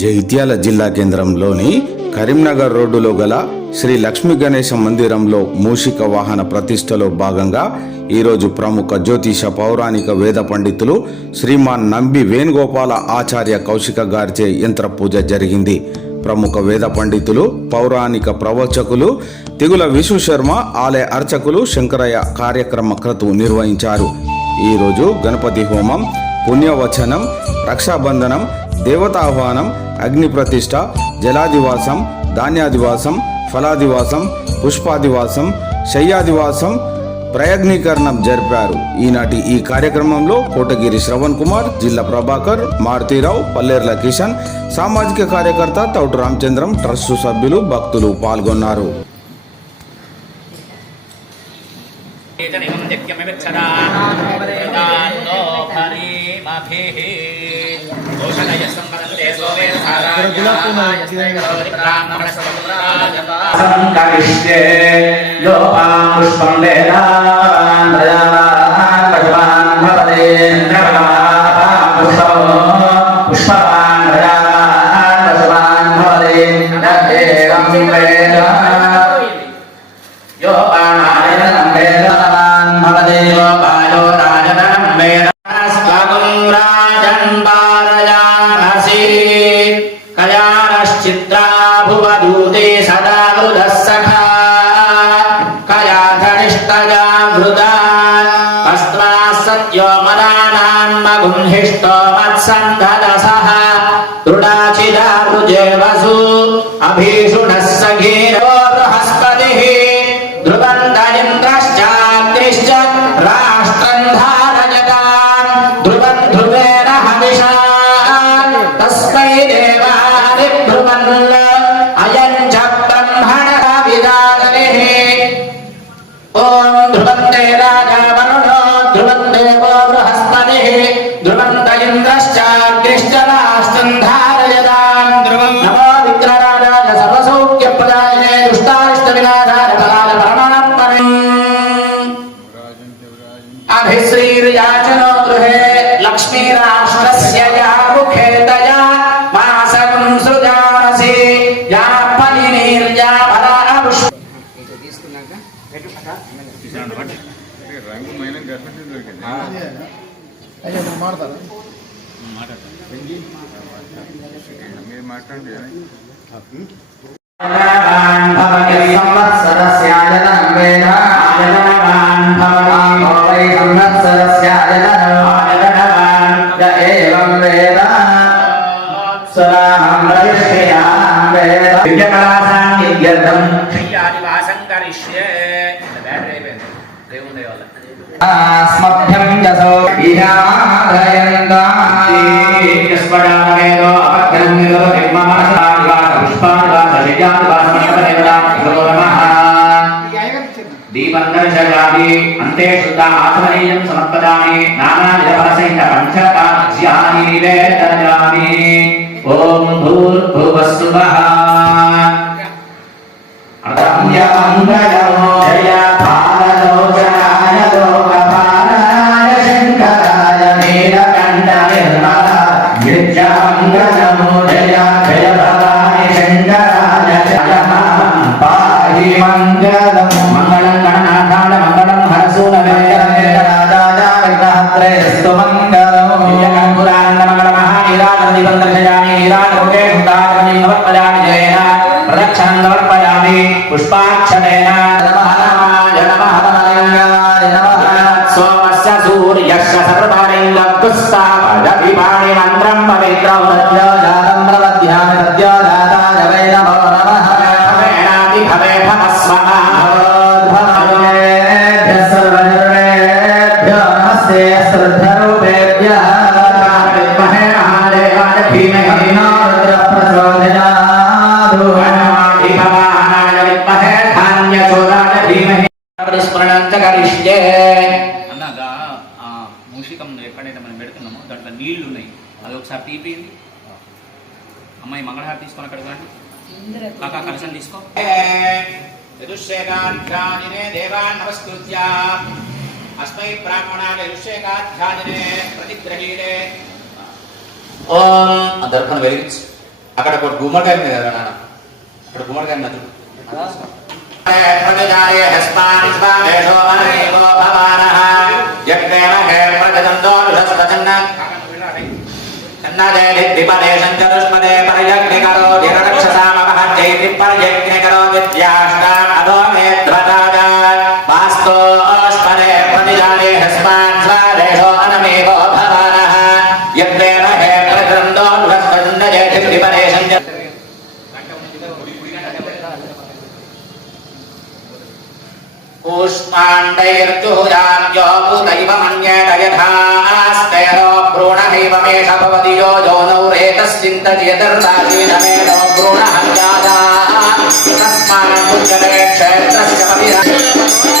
జగిత్యాల జిల్లా కేంద్రంలోని కరీంనగర్ రోడ్డులో గల శ్రీ లక్ష్మీ గణేశ మందిరంలో మూషిక వాహన ప్రతిష్టలో భాగంగా ఈరోజు ప్రముఖ జ్యోతిష పౌరాణిక వేద పండితులు శ్రీమాన్ నంబి వేణుగోపాల ఆచార్య కౌశిక గారిచే యంత్ర పూజ జరిగింది. ప్రముఖ వేద పండితులు పౌరాణిక ప్రవచకులు తిగుల విశ్వశర్మ ఆలయ అర్చకులు శంకరయ్య కార్యక్రమ క్రతు నిర్వహించారు. ఈరోజు గణపతి హోమం పుణ్యవచనం రక్షాబంధనం దేవతాహ్వానం అగ్ని ప్రతిష్ట జలాదివాసం ధాన్యాదివాసం ఫలాదివాసం పుష్పాదివాసం శయ్యాదివాసం ప్రయగ్నీకరణం జరిపారు. ఈనాటి ఈ కార్యక్రమంలో కోటగిరి శ్రవణ్ కుమార్ జిల్లా ప్రభాకర్ మారుతీరావు పల్లేర్ల కిషన్ సామాజిక కార్యకర్త తౌటు రామచంద్రం ట్రస్టు సభ్యులు భక్తులు పాల్గొన్నారు. యజ్ఞమిచ్చదా వేదాంతో హరిమభిః దోషణయ సంపదంతే సంకరిష్యే యోపాం పుష్పం మదానాం మగుంహిష్టో మత్సంధదసః దృఢాచిదా వృజే మీరు మాట్లాడండి ఆజనవాన్ భవతి వేద పుష్పాదివాస అంతే శుద్ధ ఆత్మనీయం సమర్పదామి నానావిధ ఫలసహిత పంచకాజ్యాని నివేదయామి ఓం భూర్భువస్సువః అర్ధమ్యమంగళమో జయ పాదలోచనాయ లోకపాలనాయ శంకరాయ నీలకంఠ నిర్మల నిత్యాంగ నమో మంగళం మంగళం గణనాథాయ మంగళం హరసూనవే రాజాజాస్తు మంగళం మంగళ మహానీరాజనిబంధయామి నీరాజోగే భూతాగమి సమర్పయామి జయేన ప్రదక్షిణం సమర్పయామి పుష్పాక్షరేణ నమః నమాయ మంత్రం పవిత్రం అన్నగా ఆ మూషికం ఎక్కడైతే మనం పెడుతున్నామో దాంట్లో నీళ్ళు ఉన్నాయి అది ఒకసారి తీపింది అమ్మాయి మంగళహార తీసుకొని అక్కడ కానీ కాకా కలసం తీసుకో. దేవాన్ నమస్కృత్య. అస్మై బ్రాహ్మణాయ యదుషేకాధ్యానినే ప్రతిగ్రహీడే. ఓం. ఆ దర్పణ వెలిగించు. అక్కడ ఒక గుమ్మడికాయ ఉంది కదా నాన్న. ఇక్కడ బోర్డు కానీ నచ్చు చన్నాదే దిపదే సంచరుష్పదే పరయజ్ఞకరో ధిరక్షసామహ చైత్రి పరయజ్ఞ कूष्माण्डैर्जुहुजान्यो भूतैव मन्येत यथास्तेनो भ्रूणहैव मेष भवति यो योनौ रेतश्चिन्तति यतिर्राजीनमेनो भ्रूणः जाता तस्मात् मुच्यते क्षेत्रस्य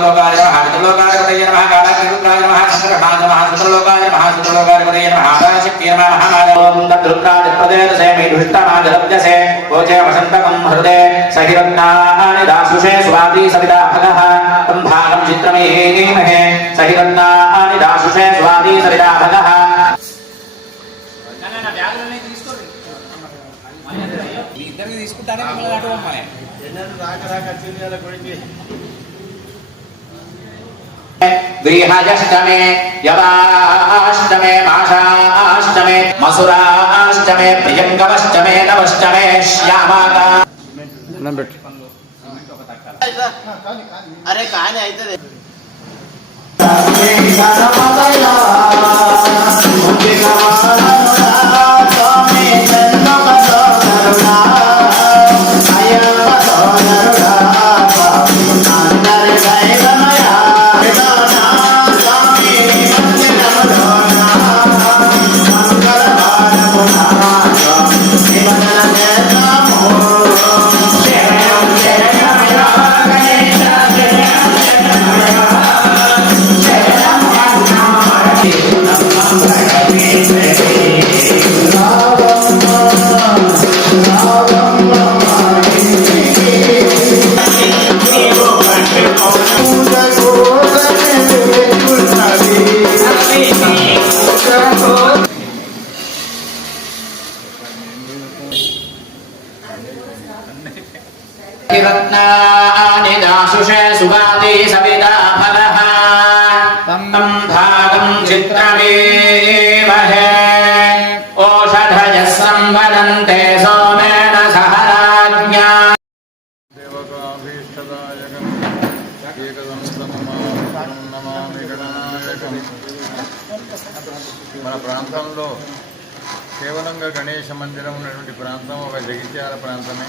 మహాసుతలోకాయ నమః సుతలోకాయ పతయ నమః కాళాగ్నిరుద్రాయ నమః శంకరభాజ నమః సుతలోకాయ నమః సుతలోకాయ పతయ నమః ఆదాశక్తియ నమః మహామాధవం తద్రుద్రాజ ప్రదేశే మే దుష్టమాజలబ్జసే ఓచే వసంతకం హృదే సహిరత్నాని దాసుషే స్వాతి సవితా భగః తం భాగం చిత్రమేమహే సహిరత్నాని దాసుషే స్వాతి సవితా భగః మీ ఇద్దరికి తీసుకుంటానే మిమ్మల్ని అటు పంపాలి गृहजष्टमे यवाष्टमे माषाष्टमे मसुराष्टमे प्रियङ्गमष्टमे नवष्टमे श्यामाका अरे काय नाही सुवाति सविता फलः तं भागं चित्रमेमहे ओषधयः संवदन्ते सोमेन सह राज्ञा దేవకాభీష్టదాయకం ఏకదంతమమాం నమామి గణనాయకం మన ప్రాంతంలో కేవలంగా గణేష మందిరం ఉన్నటువంటి ప్రాంతం ఒక జగిత్యాల ప్రాంతమే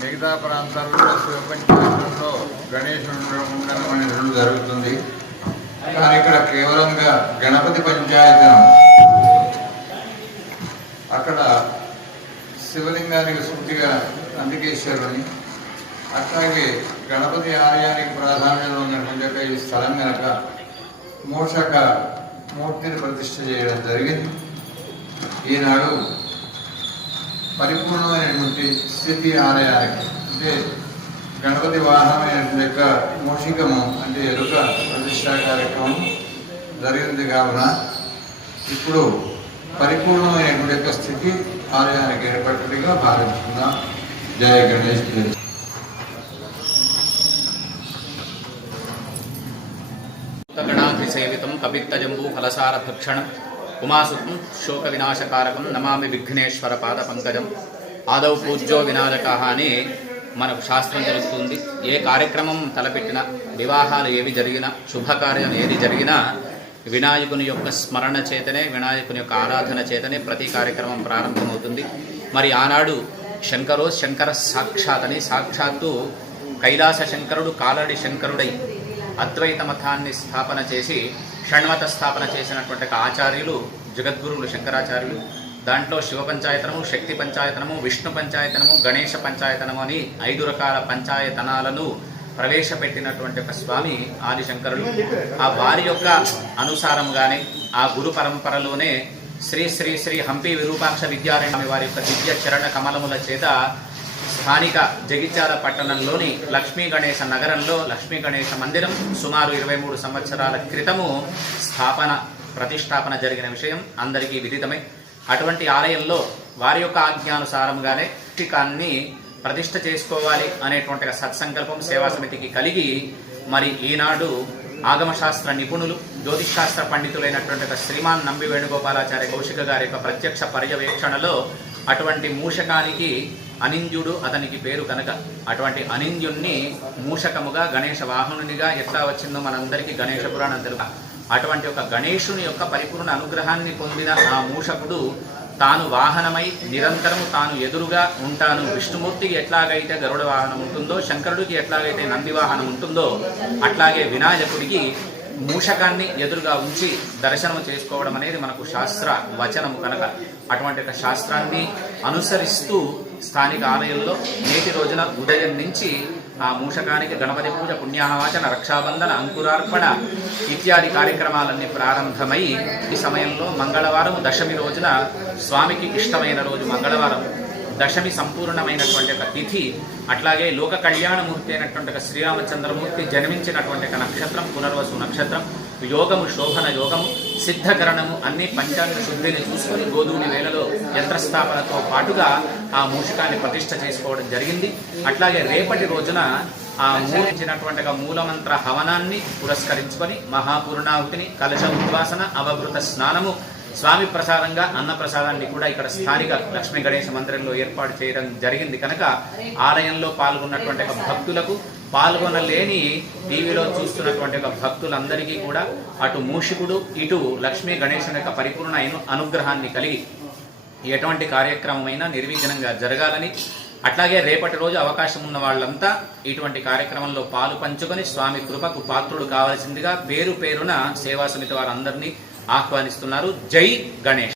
మిగతా ప్రాంతాల్లో శివపంచాంగంలో గణేశుడు ఉండడం అనేది జరుగుతుంది. కానీ ఇక్కడ కేవలంగా గణపతి పంచాయతనం అక్కడ శివలింగానికి సూటిగా అందుకేశ్వరుని అట్లాగే గణపతి ఆలయానికి ప్రాధాన్యత ఉన్నటువంటి యొక్క ఈ స్థలం కనుక మూషక మూర్తిని ప్రతిష్ఠ చేయడం జరిగింది. ఈనాడు పరిపూర్ణమైనటువంటి స్థితి ఆలయానికి అంటే గణపతి వాహనమైనటువంటి యొక్క మోషికము అంటే ఎరుక ప్రతిష్టా కార్యక్రమం జరిగింది కావున ఇప్పుడు పరిపూర్ణమైనటువంటి యొక్క స్థితి ఆలయానికి ఏర్పడినట్టుగా భావించుకుందాం. జయ గణేష్ జయ గణాధిసేవితం కపిత్తజంబూ ఫలసారభక్షణం. ఉమాసుతం శోక వినాశకారకం నమామి విఘ్నేశ్వర పాద పంకజం ఆదౌ పూజ్యో వినాయక అని మనకు శాస్త్రం తెలుస్తుంది. ఏ కార్యక్రమం తలపెట్టినా వివాహాలు ఏవి జరిగినా శుభకార్యం ఏది జరిగినా వినాయకుని యొక్క స్మరణ చేతనే వినాయకుని యొక్క ఆరాధన చేతనే ప్రతి కార్యక్రమం ప్రారంభమవుతుంది. మరి ఆనాడు శంకరో శంకర సాక్షాత్ అని సాక్షాత్తు కైలాస శంకరుడు కాలడి శంకరుడై అద్వైత మతాన్ని స్థాపన చేసి షణ్మత స్థాపన చేసినటువంటి ఆచార్యులు జగద్గురువులు శంకరాచార్యులు. దాంట్లో శివ పంచాయతనము శక్తి పంచాయతనము విష్ణు పంచాయతనము గణేష పంచాయతనము అని ఐదు రకాల పంచాయతనాలను ప్రవేశపెట్టినటువంటి ఒక స్వామి ఆదిశంకరులు ఆ వారి యొక్క అనుసారంగానే ఆ గురు పరంపరలోనే శ్రీ శ్రీ శ్రీ హంపి విరూపాక్ష విద్యారణ్య వారి యొక్క దివ్య చరణ కమలముల చేత స్థానిక జగిత్యాల పట్టణంలోని లక్ష్మీ గణేశ నగరంలో లక్ష్మీ గణేశ మందిరం సుమారు ఇరవై మూడు సంవత్సరాల క్రితము స్థాపన ప్రతిష్టాపన జరిగిన విషయం అందరికీ విదితమే. అటువంటి ఆలయంలో వారి యొక్క ఆజ్ఞానుసారంగానే టికాన్ని ప్రతిష్ట చేసుకోవాలి అనేటువంటి సత్సంకల్పం సేవా సమితికి కలిగి మరి ఈనాడు ఆగమశాస్త్ర నిపుణులు జ్యోతిషాస్త్ర పండితులైనటువంటి శ్రీమాన్ నంబి వేణుగోపాలాచార్య కౌశిక గారి యొక్క ప్రత్యక్ష పర్యవేక్షణలో అటువంటి మూషకానికి అనింద్యుడు అతనికి పేరు కనుక. అటువంటి అనింద్యుణ్ణి మూషకముగా గణేష వాహనునిగా ఎట్లా వచ్చిందో మనందరికీ గణేష పురాణం తెలుసు? అటువంటి ఒక గణేషుని యొక్క పరిపూర్ణ అనుగ్రహాన్ని పొందిన ఆ మూషకుడు తాను వాహనమై నిరంతరము తాను ఎదురుగా ఉంటాను. విష్ణుమూర్తికి ఎట్లాగైతే గరుడ వాహనం ఉంటుందో శంకరుడికి ఎట్లాగైతే నంది వాహనం ఉంటుందో అట్లాగే వినాయకుడికి మూషకాన్ని ఎదురుగా ఉంచి దర్శనం చేసుకోవడం అనేది మనకు శాస్త్ర వచనము కనుక. అటువంటి ఒక శాస్త్రాన్ని అనుసరిస్తూ స్థానిక ఆలయంలో నేటి రోజున ఉదయం నుంచి ఆ మూషకానికి గణపతి పూజ పుణ్యాహవాచన రక్షాబంధన అంకురార్పణ ఇత్యాది కార్యక్రమాలన్నీ ప్రారంభమై ఈ సమయంలో మంగళవారం దశమి రోజున స్వామికి ఇష్టమైన రోజు మంగళవారం. దశమి సంపూర్ణమైనటువంటి ఒక తిథి అట్లాగే లోక కళ్యాణమూర్తి అయినటువంటి ఒక శ్రీరామచంద్రమూర్తి జన్మించినటువంటి ఒక నక్షత్రం పునర్వసు నక్షత్రం యోగము శోభన యోగము సిద్ధకరణము అన్ని పంచాంగ శుద్ధిని చూసుకొని గోధుని వేలలో యంత్రస్థాపనతో పాటుగా ఆ మూషికాన్ని ప్రతిష్ఠ చేసుకోవడం జరిగింది. అట్లాగే రేపటి రోజున ఆ మూలించినటువంటి మూలమంత్ర హవనాన్ని పురస్కరించుకొని మహాపూర్ణాహుతిని కలశ ఉద్వాసన అవభృత స్నానము స్వామి ప్రసాదంగా అన్న ప్రసాదాన్ని కూడా ఇక్కడ స్థానిక లక్ష్మీ గణేశ మందిరంలో ఏర్పాటు చేయడం జరిగింది. కనుక ఆలయంలో పాల్గొన్నటువంటి ఒక భక్తులకు పాల్గొనలేని టీవీలో చూస్తున్నటువంటి ఒక భక్తులందరికీ కూడా అటు మూషికుడు ఇటు లక్ష్మీ గణేశుని యొక్క పరిపూర్ణ అనుగ్రహాన్ని కలిగి ఎటువంటి కార్యక్రమమైనా నిర్విఘ్నంగా జరగాలని అట్లాగే రేపటి రోజు అవకాశం ఉన్న వాళ్ళంతా ఇటువంటి కార్యక్రమంలో పాలు పంచుకొని స్వామి కృపకు పాత్రుడు కావాల్సిందిగా పేరు పేరున సేవా సమితి వారందరినీ ఆహ్వానిస్తున్నారు. జై గణేష్.